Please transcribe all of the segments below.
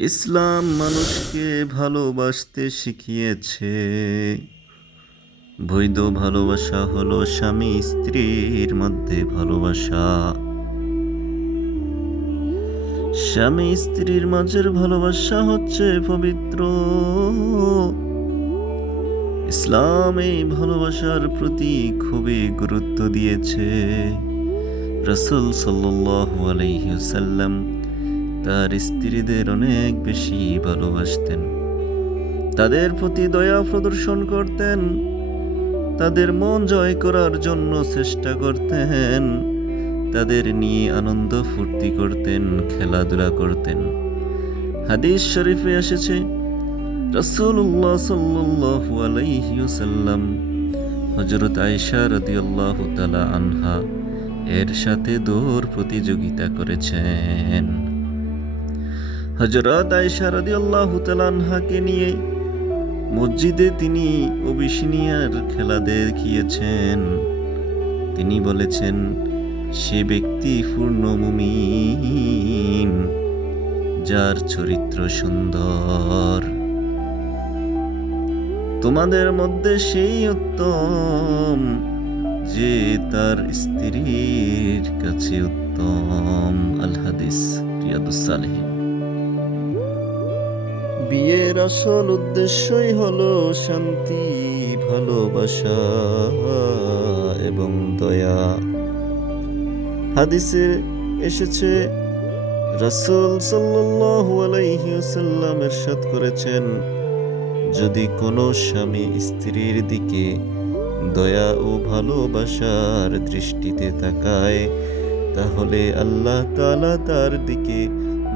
ইসলাম মানুষকে ভালোবাসতে শিখিয়েছে। বৈধ ভালোবাসা হলো স্বামী স্ত্রীর মধ্যে ভালোবাসা। স্বামী স্ত্রীর মাঝের ভালোবাসা হচ্ছে পবিত্র। ইসলাম এই ভালোবাসার প্রতি খুবই গুরুত্ব দিয়েছে। রসুল সাল্লাল্লাহু আলাইহি সাল্লাম তার স্ত্রীদের অনেক বেশি ভালোবাসতেন। তাদের প্রতি দয়া প্রদর্শন করতেন। তাদের মন জয় করার জন্য চেষ্টা করতেন। তাদের নিয়ে আনন্দ ফুর্তি করতেন, খেলাধুলা করতেন। হাদিস শরীফে এসেছে রসুল্লাহ সাল্লাল্লাহু আলাইহি ওয়াসাল্লাম হজরত আয়েশা রাদিয়াল্লাহু তাআলা আনহা এর সাথে দৌড় প্রতিযোগিতা করেছেন। হজরত আয়েশা রাদিয়াল্লাহু তাআলা আনহাকে নিয়ে মসজিদে তিনি অবিসিনিয়ার খেলা দেখিয়েছেন। তিনি বলেছেন, সে ব্যক্তি পূর্ণ মুমিন, যার চরিত্র সুন্দর। তোমাদের মধ্যে সেই উত্তম যে তার স্ত্রীর কাছে উত্তম। আল হাদিস বিয়ের আসল উদ্দেশ্যই হলো শান্তি, ভালোবাসা এবং দয়া। হাদিসে এসেছে, রাসূল সাল্লাল্লাহু আলাইহি ওয়াসাল্লাম ইরশাদ করেছেন, যদি কোনো স্বামী স্ত্রীর দিকে দয়া ও ভালোবাসার দৃষ্টিতে তাকায়, তাহলে আল্লাহ তাআলা তার দিকে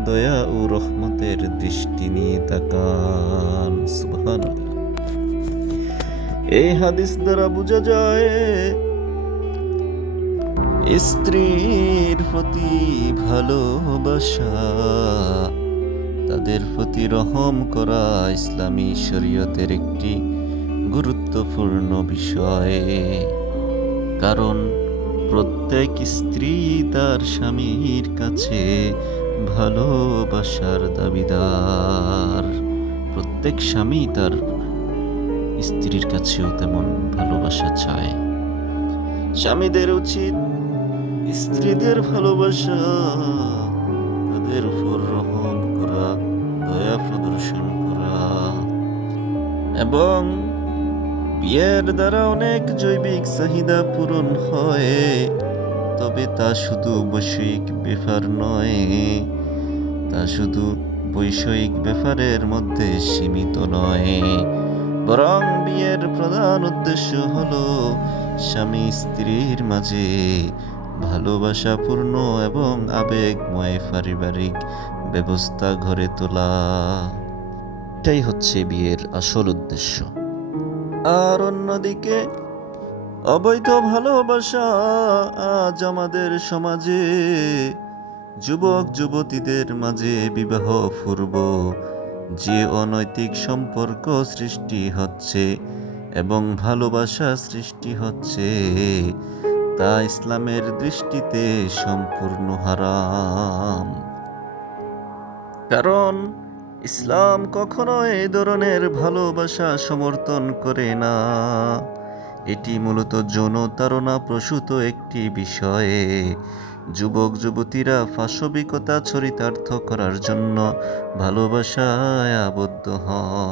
দয়া ও রহমতের দৃষ্টি নিয়ে তাকান, সুবহানাল্লাহ। এই হাদিস দ্বারা বোঝা যায়, স্ত্রীর প্রতি ভালোবাসা, তাদের প্রতি রহম করা ইসলামী শরীয়তের একটি গুরুত্বপূর্ণ বিষয়। কারণ প্রত্যেক স্ত্রী তার স্বামীর কাছে ভালোবাসার দাবিদার। প্রত্যেক স্বামী তার স্ত্রীর কাছেও তেমন ভালোবাসা চায়। স্বামীদের উচিত স্ত্রীদের ভালোবাসা, তাদের উপর রহম করা, দয়া প্রদর্শন করা। এবং বিয়ের দ্বারা অনেক জৈবিক চাহিদা পূরণ হয়। তবে তা শুধু বৈষয়িক ব্যাপার নয়। তা শুধু বৈষয়িক ব্যাপারের মধ্যে সীমিত নয়। বরং বিয়ের প্রধান উদ্দেশ্য হল স্বামী স্ত্রীর মাঝে ভালোবাসাপূর্ণ এবং আবেগময় পারিবারিক ব্যবস্থা গড়ে তোলা। এটাই হচ্ছে বিয়ের আসল উদ্দেশ্য। আর অন্যদিকে অবৈধ ভালোবাসা আজ আমাদের সমাজে। যুবক, যুবতীদের মাঝে বিবাহ পূর্ব যে অনৈতিক সম্পর্ক সৃষ্টি হচ্ছে এবং ভালোবাসা সৃষ্টি হচ্ছে, তা ইসলামের দৃষ্টিতে সম্পূর্ণ হারাম। কারণ ইসলাম কখনো এই ধরনের ভালোবাসা সমর্থন করে না। এটি মূলত যৌন তারণা প্রসূত একটি বিষয়ে। যুবক, যুবতীরা পাশবিকতা চরিতার্থ করার জন্য ভালোবাসায় আবদ্ধ হন।